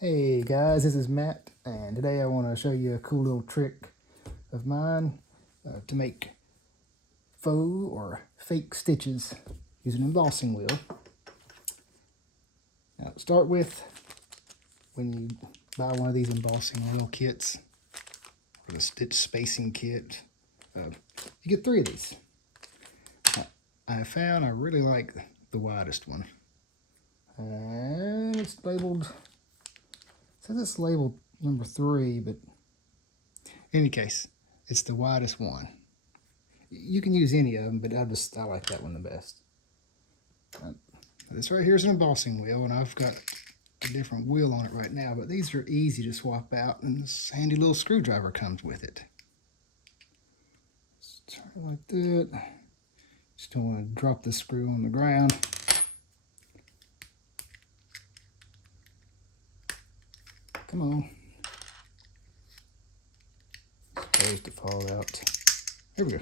Hey guys, this is Matt, and today I want to show you a cool little trick of mine to make faux or fake stitches using an embossing wheel. Now, to start with, when you buy one of these embossing wheel kits or the stitch spacing kit, you get 3 of these. I found I really like the widest one, and it's labeled. So it's labeled number 3, but in any case, it's the widest one. You can use any of them, but I like that one the best. This right here is an embossing wheel, and I've got a different wheel on it right now, but these are easy to swap out, and this handy little screwdriver comes with it. Just turn it like that. Just don't want to drop the screw on the ground. Come on. It's supposed to fall out. There we go.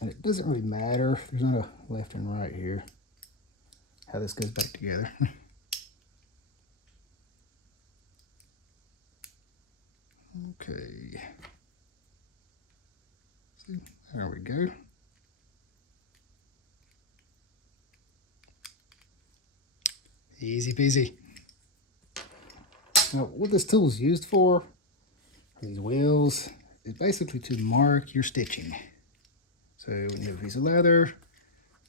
And it doesn't really matter. There's not a left and right here. How this goes back together. Okay. See, there we go. Easy peasy. Now, what this tool is used for, these wheels, is basically to mark your stitching. So when you have a piece of leather,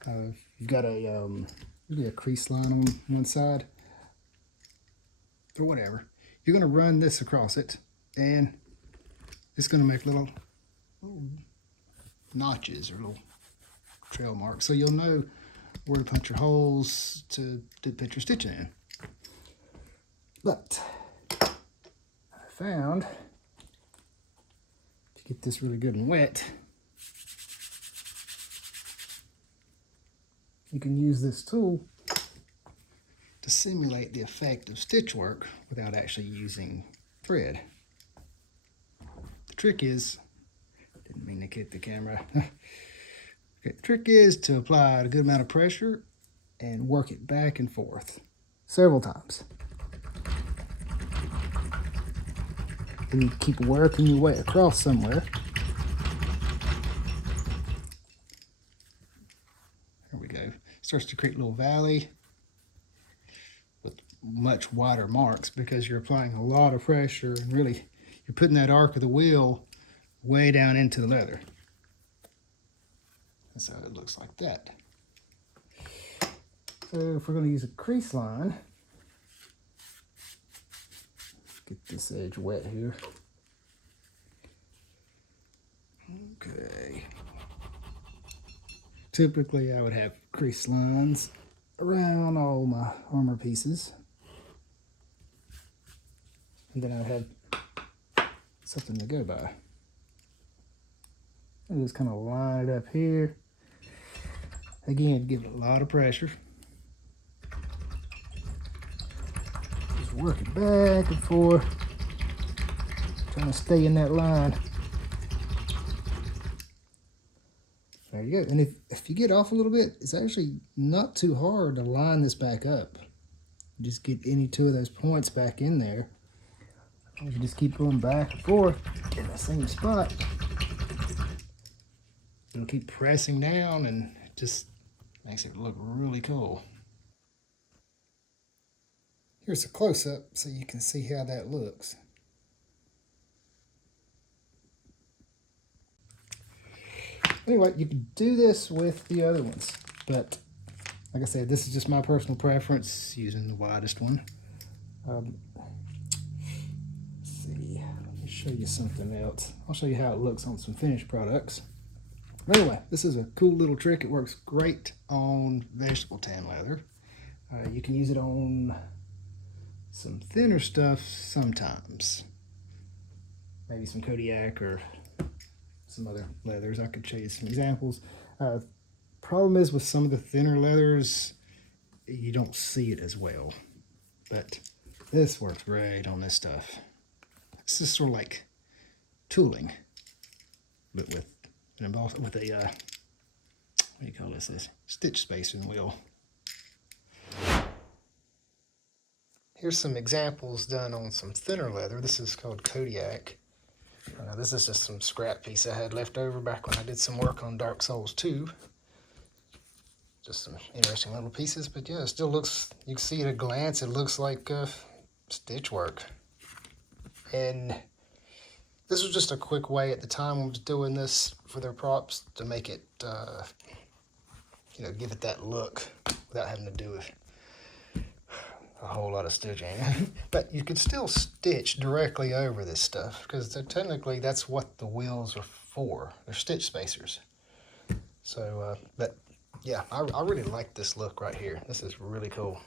you've got usually a crease line on one side, or whatever. You're going to run this across it, and it's going to make little notches or little trail marks, so you'll know where to punch your holes to put your stitching in. But I found, to get this really good and wet, you can use this tool to simulate the effect of stitch work without actually using thread. The trick is, didn't mean to hit the camera. Okay, the trick is to apply a good amount of pressure and work it back and forth several times. Then you keep working your way across somewhere. There we go. Starts to create a little valley with much wider marks because you're applying a lot of pressure, and really you're putting that arc of the wheel way down into the leather. That's how it looks like that. So if we're going to use a crease line, get this edge wet here. Okay. Typically I would have crease lines around all my armor pieces. And then I would have something to go by. I just kind of line it up here. Again, give it a lot of pressure. Just work it back and forth, trying to stay in that line. There you go. And if you get off a little bit, it's actually not too hard to line this back up. Just get any 2 of those points back in there. You just keep going back and forth in the same spot. It'll keep pressing down, and it just makes it look really cool. Here's a close-up so you can see how that looks. Anyway, you can do this with the other ones, but like I said, this is just my personal preference, using the widest one. Let's see, let me show you something else. I'll show you how it looks on some finished products. Anyway, this is a cool little trick. It works great on vegetable tan leather. You can use it on some thinner stuff sometimes. Maybe some Kodiak or some other leathers. I could show you some examples. Problem is with some of the thinner leathers, you don't see it as well. But this works great on this stuff. This is sort of like tooling, but with a what do you call this? Stitch spacing wheel. Here's some examples done on some thinner leather. This is called Kodiak. This is just some scrap piece I had left over back when I did some work on Dark Souls 2. Just some interesting little pieces, but yeah, it still looks, you can see at a glance, it looks like stitch work. And this was just a quick way at the time I was doing this for their props to make it, you know, give it that look without having to do a whole lot of stitching. But you could still stitch directly over this stuff because technically that's what the wheels are for. They're stitch spacers. So, but yeah, I really like this look right here. This is really cool.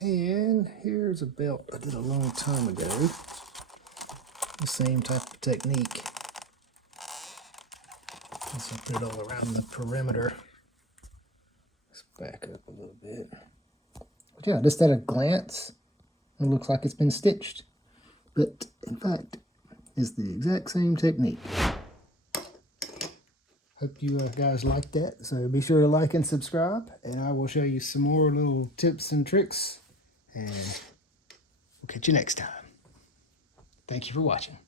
And here's a belt I did a long time ago. The same type of technique. So put it all around the perimeter. Let's back up a little bit. But yeah, just at a glance, it looks like it's been stitched. But in fact, it's the exact same technique. Hope you guys liked that. So be sure to like and subscribe, and I will show you some more little tips and tricks. And we'll catch you next time. Thank you for watching.